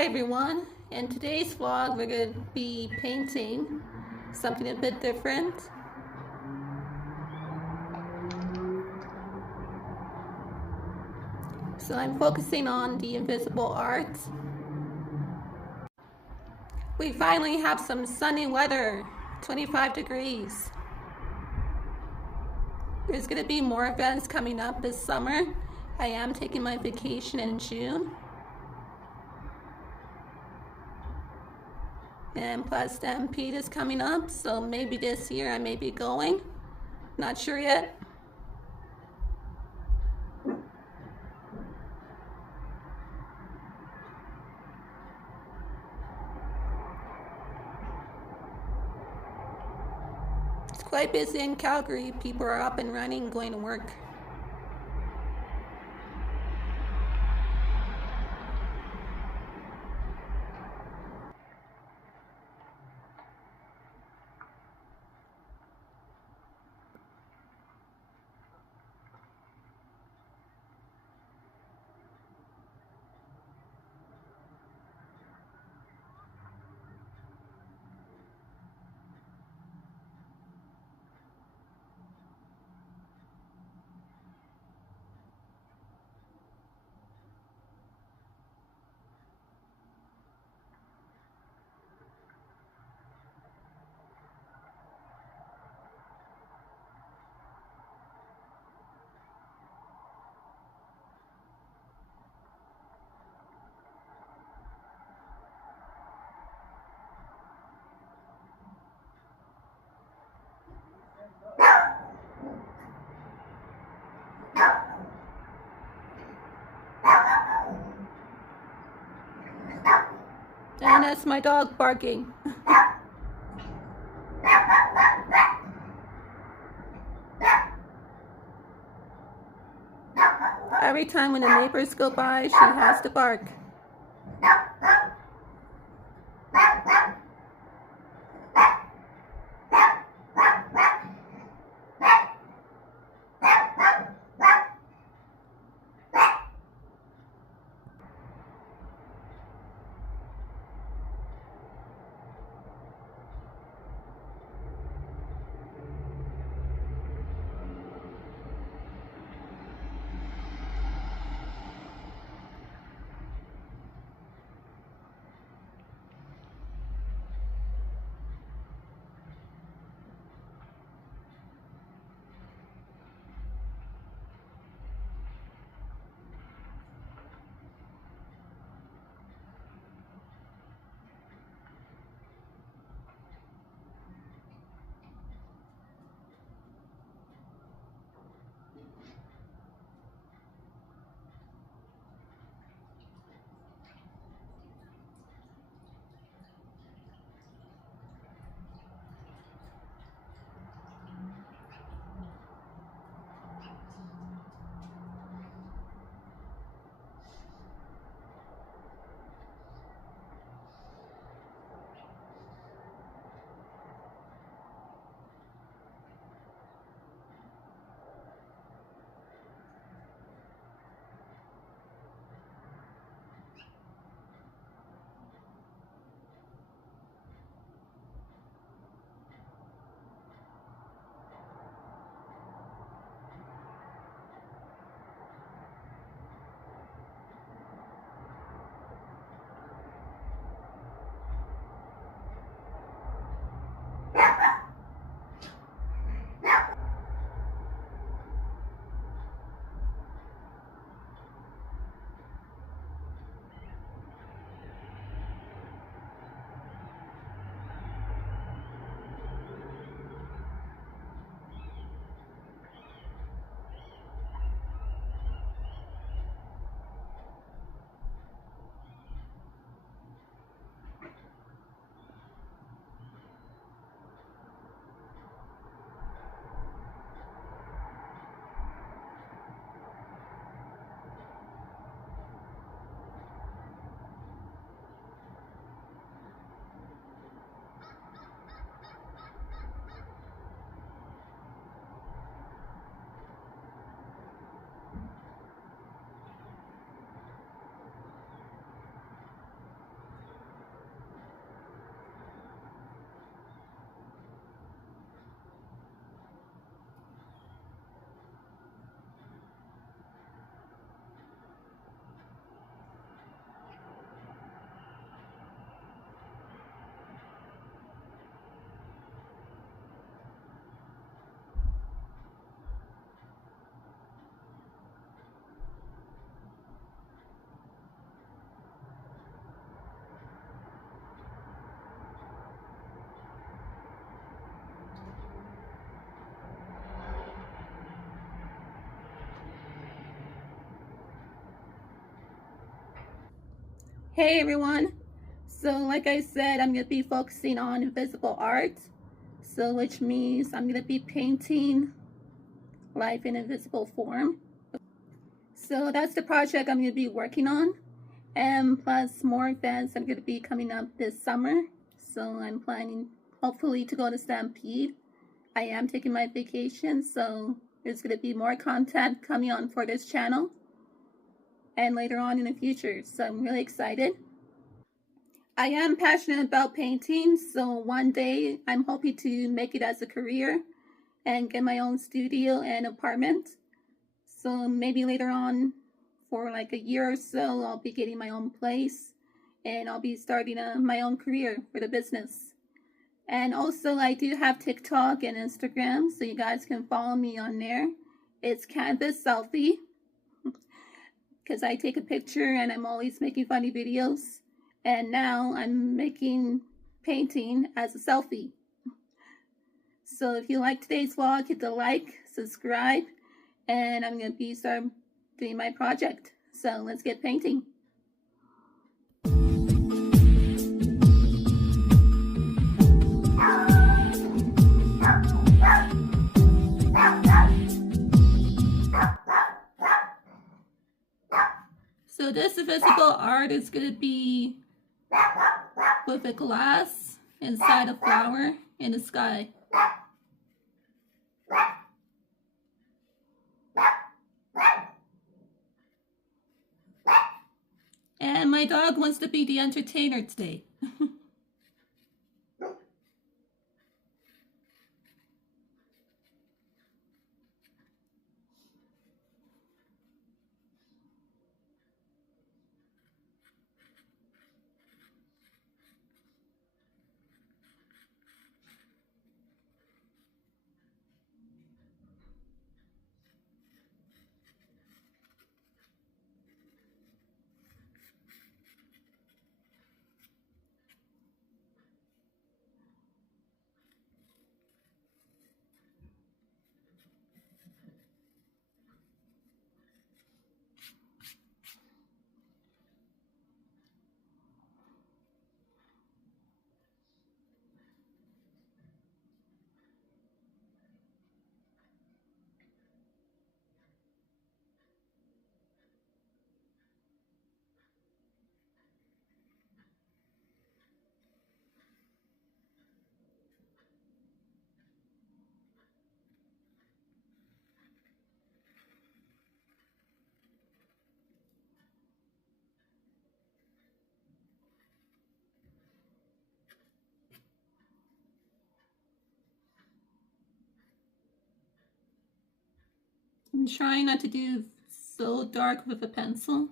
Hi everyone. In today's vlog we're going to be painting something a bit different. So I'm focusing on the invisible art. We finally have some sunny weather, 25 degrees. There's going to be more events coming up this summer. I am taking my vacation in June. And plus Stampede is coming up, so maybe this year I may be going. Not sure yet. It's quite busy in Calgary. People are up and running, going to work. And that's my dog barking. Every time when the neighbors go by, she has to bark. Hey everyone. So like I said, I'm going to be focusing on invisible art. So which means I'm going to be painting life in invisible form. So that's the project I'm going to be working on. And plus more events I'm going to be coming up this summer. So I'm planning hopefully to go to Stampede. I am taking my vacation, so there's going to be more content coming on for this channel and later on in the future. So I'm really excited. I am passionate about painting, so one day I'm hoping to make it as a career and get my own studio and apartment. So maybe later on, for like a year or so, I'll be getting my own place and I'll be starting my own career for the business. And also, I do have TikTok and Instagram, so you guys can follow me on there. It's Canvas Selfie, because I take a picture and I'm always making funny videos. And now I'm making painting as a selfie. So if you like today's vlog, hit the like, subscribe, and I'm going to be starting doing my project. So let's get painting. So this invisible art is going to be with a glass inside a flower in the sky. And my dog wants to be the entertainer today. I'm trying not to do so dark with a pencil.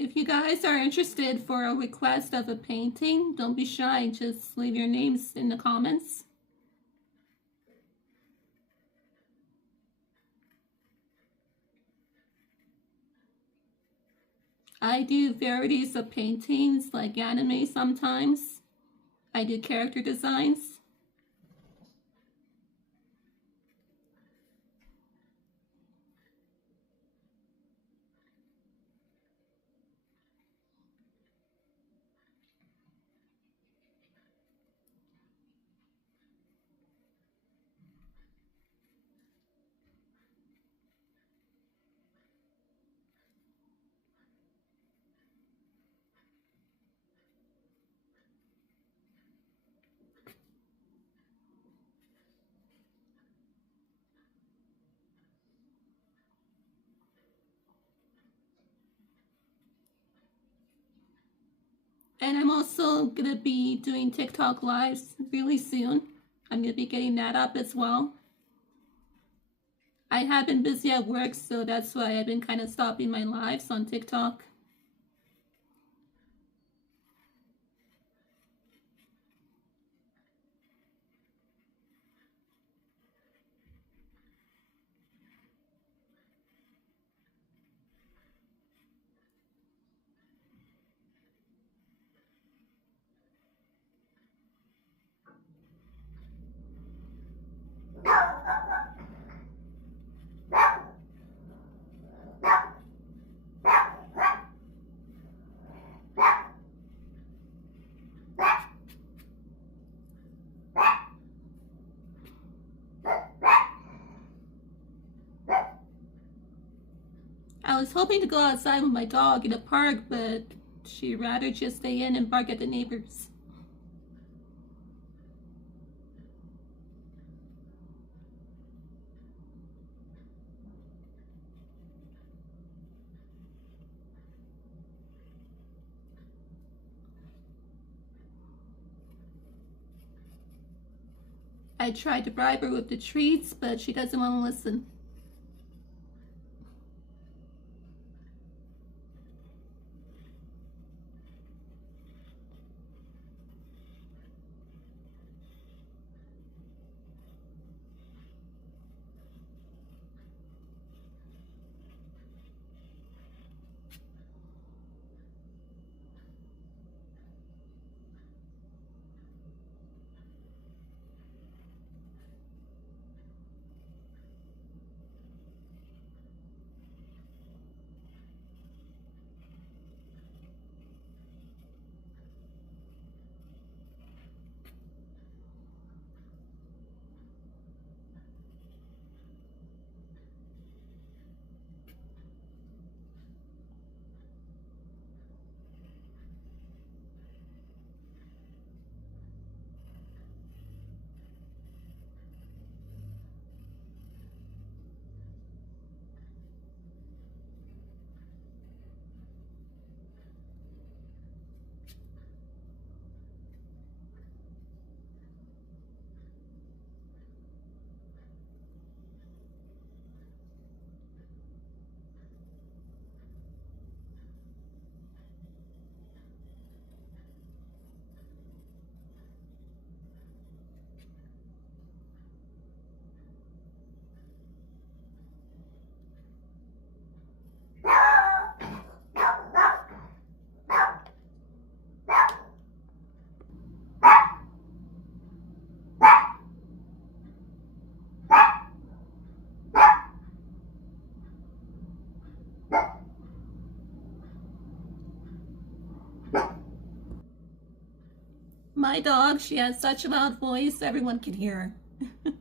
If you guys are interested for a request of a painting, don't be shy, just leave your names in the comments. I do varieties of paintings like anime sometimes. I do character designs. And I'm also gonna be doing TikTok lives really soon. I'm gonna be getting that up as well. I have been busy at work, so that's why I've been kind of stopping my lives on TikTok. I was hoping to go outside with my dog in the park, but she'd rather just stay in and bark at the neighbors. I tried to bribe her with the treats, but she doesn't want to listen. My dog, she has such a loud voice, everyone can hear her.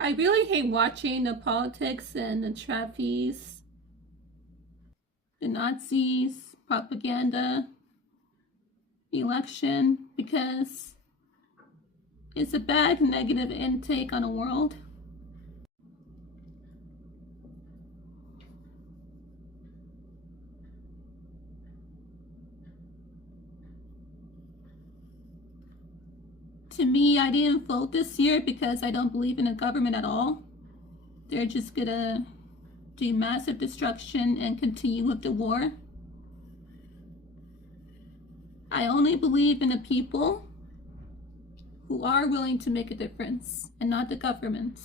I really hate watching the politics and the Traffies, the Nazis, propaganda, election, because it's a bad negative intake on the world. To me, I didn't vote this year because I don't believe in the government at all. They're just gonna do massive destruction and continue with the war. I only believe in the people who are willing to make a difference and not the government.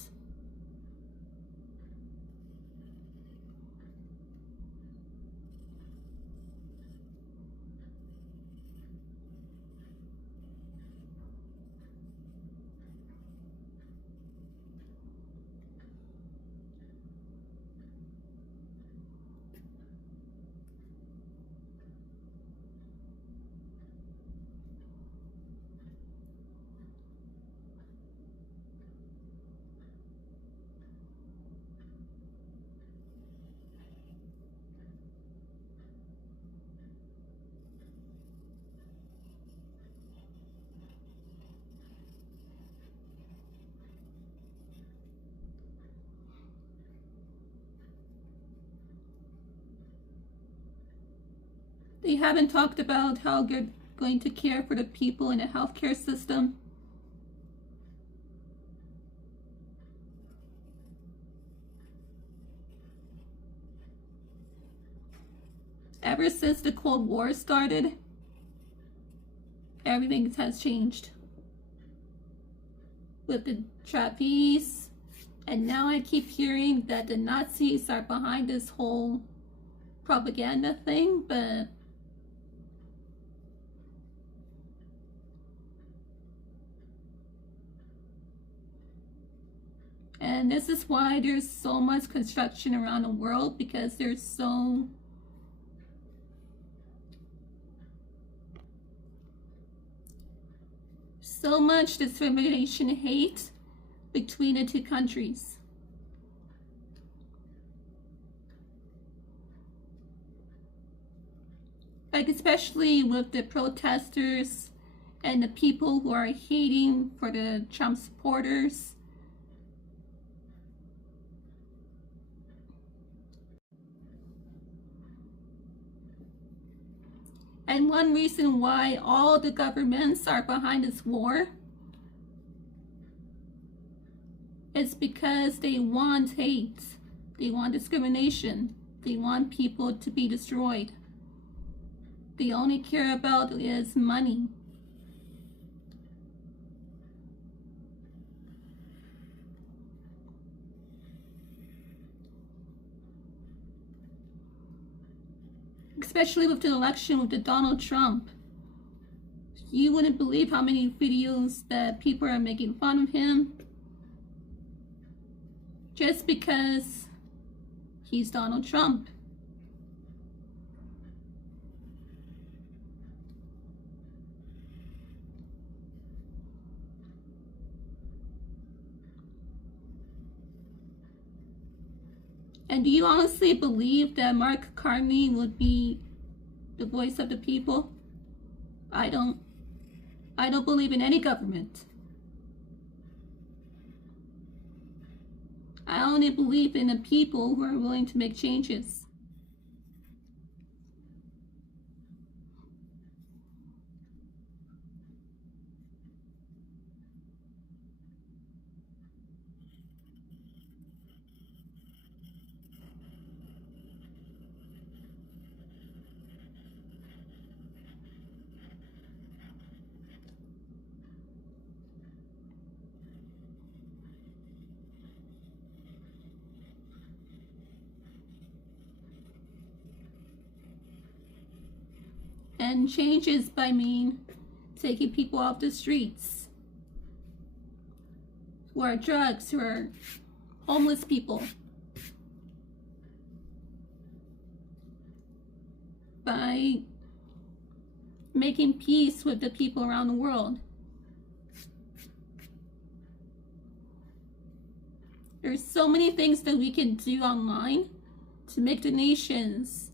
They haven't talked about how they're going to care for the people in the healthcare system. Ever since the Cold War started, everything has changed. With the Trapeze, and now I keep hearing that the Nazis are behind this whole propaganda thing, but and this is why there's so much construction around the world, because there's so much discrimination and hate between the two countries. Like especially with the protesters and the people who are hating for the Trump supporters. And one reason why all the governments are behind this war is because they want hate, they want discrimination, they want people to be destroyed. They only care about is money. Especially with the election with the Donald Trump. You wouldn't believe how many videos that people are making fun of him just because he's Donald Trump. And do you honestly believe that Mark Carney would be the voice of the people? I don't believe in any government. I only believe in the people who are willing to make changes. And changes by mean taking people off the streets who are drugs, who are homeless people, by making peace with the people around the world. There's so many things that we can do online to make donations.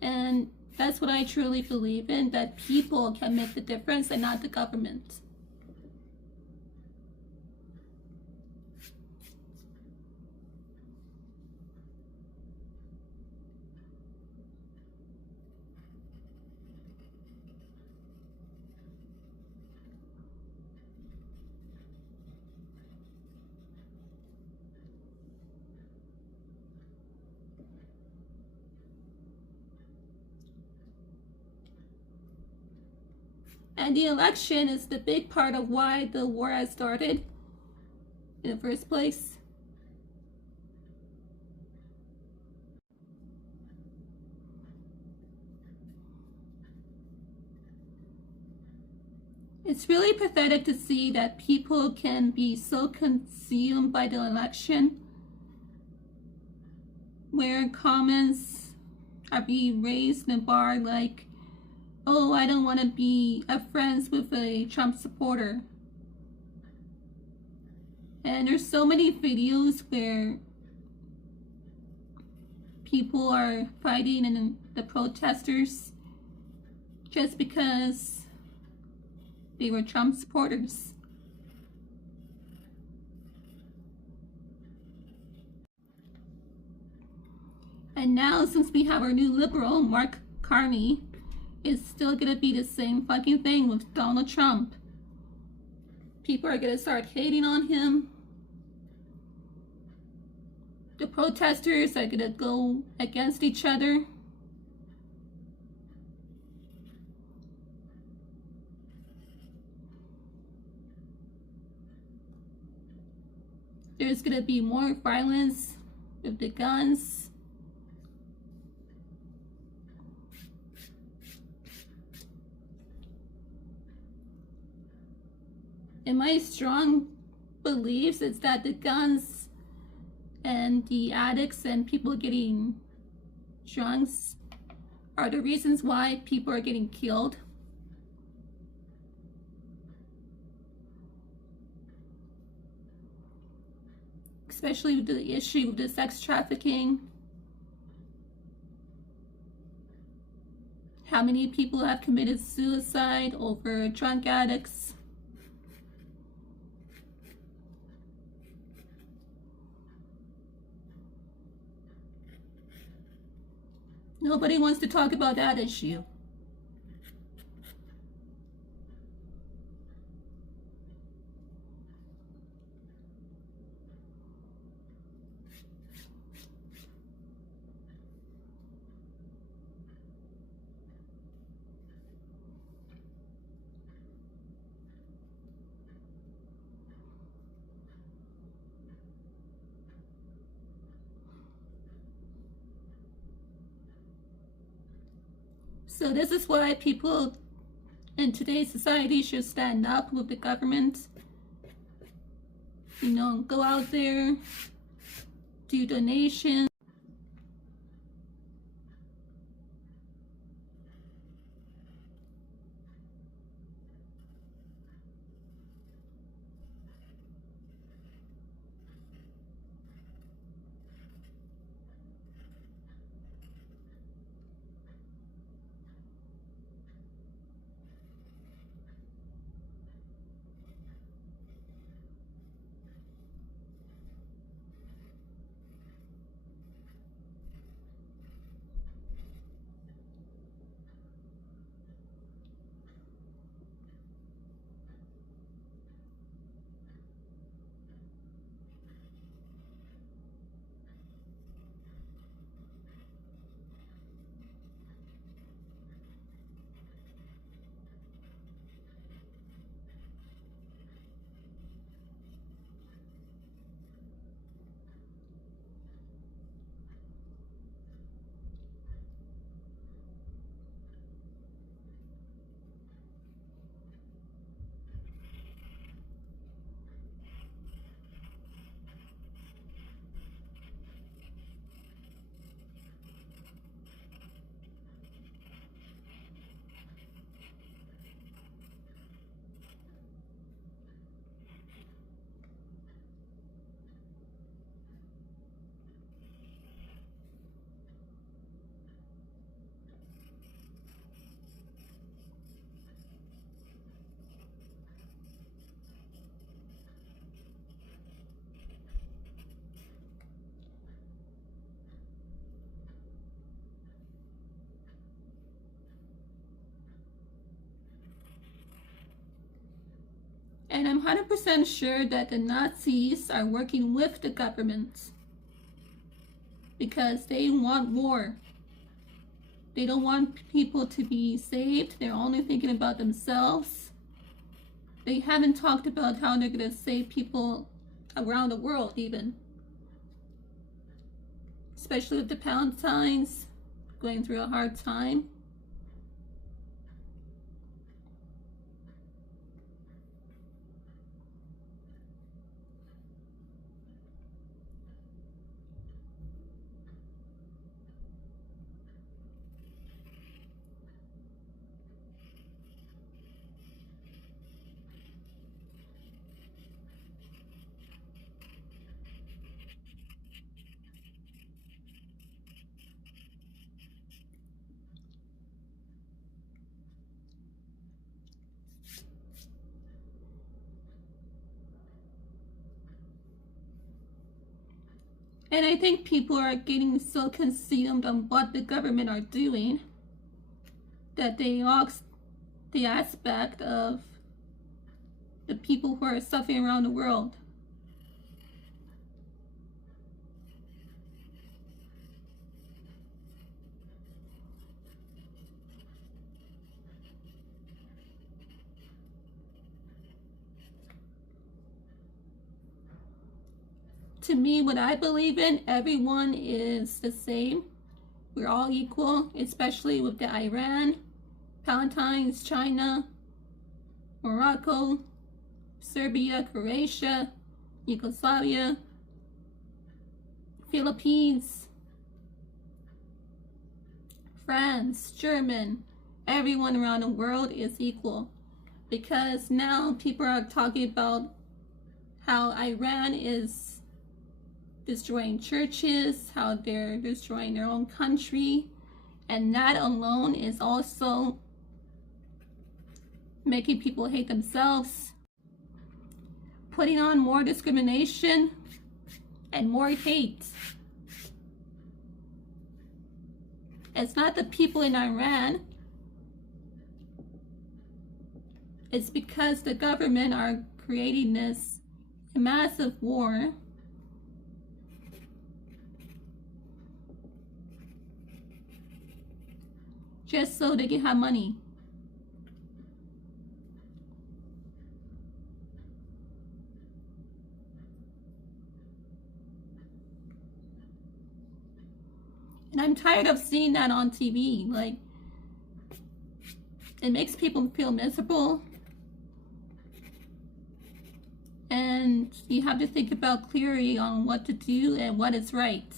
And that's what I truly believe in, that people can make the difference and not the government. And the election is the big part of why the war has started in the first place. It's really pathetic to see that people can be so consumed by the election, where comments are being raised in the bar like, oh, I don't want to be friends with a Trump supporter. And there's so many videos where people are fighting and the protesters just because they were Trump supporters. And now, since we have our new liberal, Mark Carney, it's still gonna be the same fucking thing with Donald Trump. People are gonna start hating on him. The protesters are gonna go against each other. There's gonna be more violence with the guns. And my strong beliefs is that the guns and the addicts and people getting drunks are the reasons why people are getting killed. Especially with the issue of the sex trafficking. How many people have committed suicide over drunk addicts? Nobody wants to talk about that issue. So this is why people in today's society should stand up with the government. You know, go out there, do donations. 100% sure that the Nazis are working with the government because they want war. They don't want people to be saved. They're only thinking about themselves. They haven't talked about how they're going to save people around the world even. Especially with the Palestinians going through a hard time. And I think people are getting so consumed on what the government are doing that they lost the aspect of the people who are suffering around the world. To me, what I believe in, everyone is the same. We're all equal, especially with the Iran, Palestine, China, Morocco, Serbia, Croatia, Yugoslavia, Philippines, France, German. Everyone around the world is equal. Because now people are talking about how Iran is destroying churches, how they're destroying their own country, and that alone is also making people hate themselves, putting on more discrimination and more hate. It's not the people in Iran, it's because the government are creating this massive war just so they can have money. And I'm tired of seeing that on TV. Like, it makes people feel miserable. And you have to think about clearly on what to do and what is right.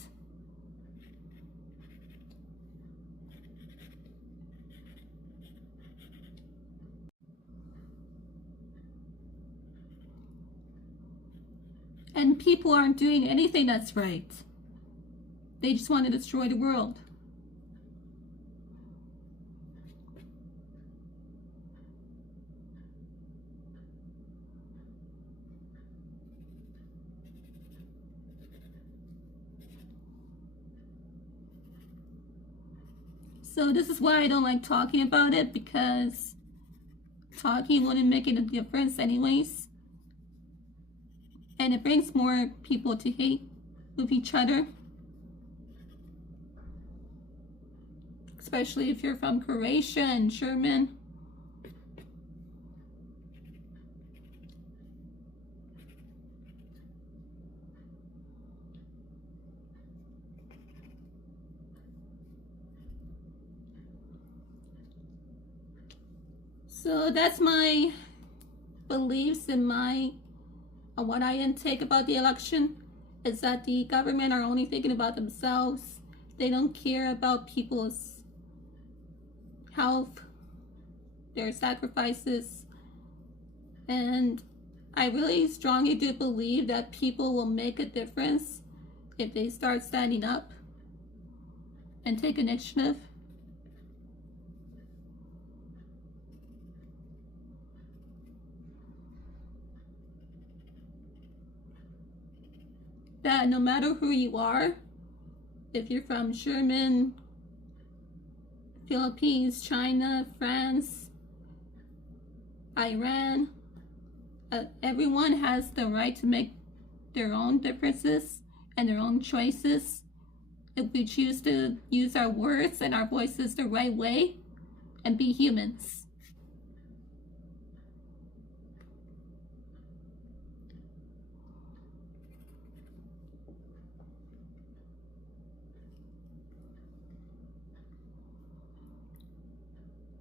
And people aren't doing anything that's right. They just want to destroy the world. So this is why I don't like talking about it, because talking wouldn't make any difference anyways. And it brings more people to hate with each other. Especially if you're from Croatia and German. So that's my beliefs and what I intake about the election, is that the government are only thinking about themselves. They don't care about people's health, their sacrifices. And I really strongly do believe that people will make a difference if they start standing up and take initiative. That no matter who you are, if you're from German, Philippines, China, France, Iran, Everyone has the right to make their own differences and their own choices. If we choose to use our words and our voices the right way and be humans.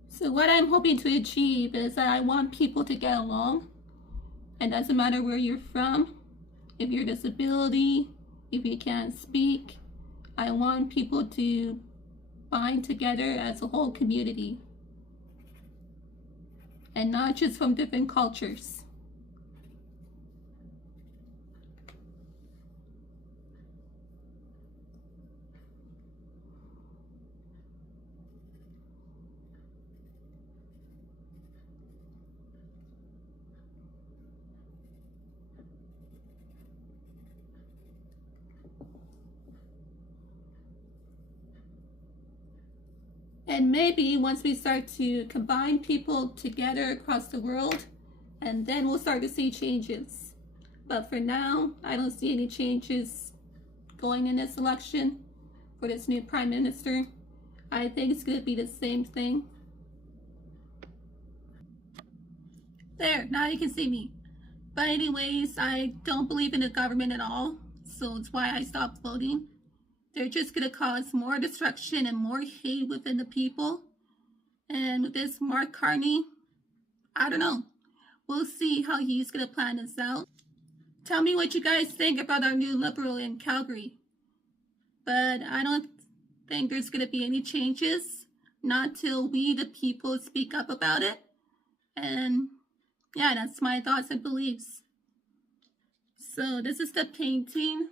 So what I'm hoping to achieve is that I want people to get along. It doesn't matter where you're from, if you're a disability, if you can't speak. I want people to bind together as a whole community and not just from different cultures. And maybe once we start to combine people together across the world, and then we'll start to see changes. But for now, I don't see any changes going in this election for this new prime minister. I think it's going to be the same thing. There, now you can see me. But anyways, I don't believe in the government at all, so it's why I stopped voting. They're just going to cause more destruction and more hate within the people. And with this Mark Carney, I don't know. We'll see how he's going to plan this out. Tell me what you guys think about our new Liberal in Calgary. But I don't think there's going to be any changes, not till we, the people, speak up about it. And yeah, that's my thoughts and beliefs. So this is the painting.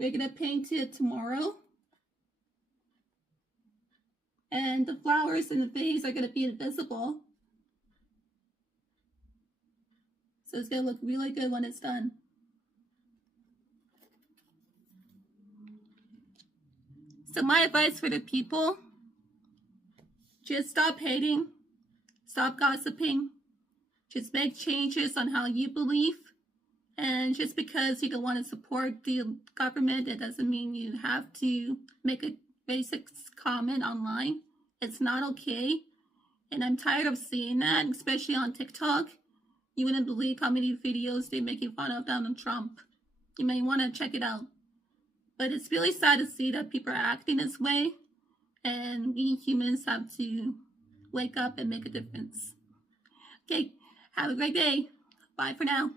We're going to paint it tomorrow. And the flowers in the vase are going to be invisible. So it's going to look really good when it's done. So my advice for the people, just stop hating, stop gossiping, just make changes on how you believe. And just because you don't want to support the government, it doesn't mean you have to make a basic comment online. It's not okay. And I'm tired of seeing that, especially on TikTok. You wouldn't believe how many videos they're making fun of Donald Trump. You may want to check it out. But it's really sad to see that people are acting this way. And we humans have to wake up and make a difference. Okay, have a great day. Bye for now.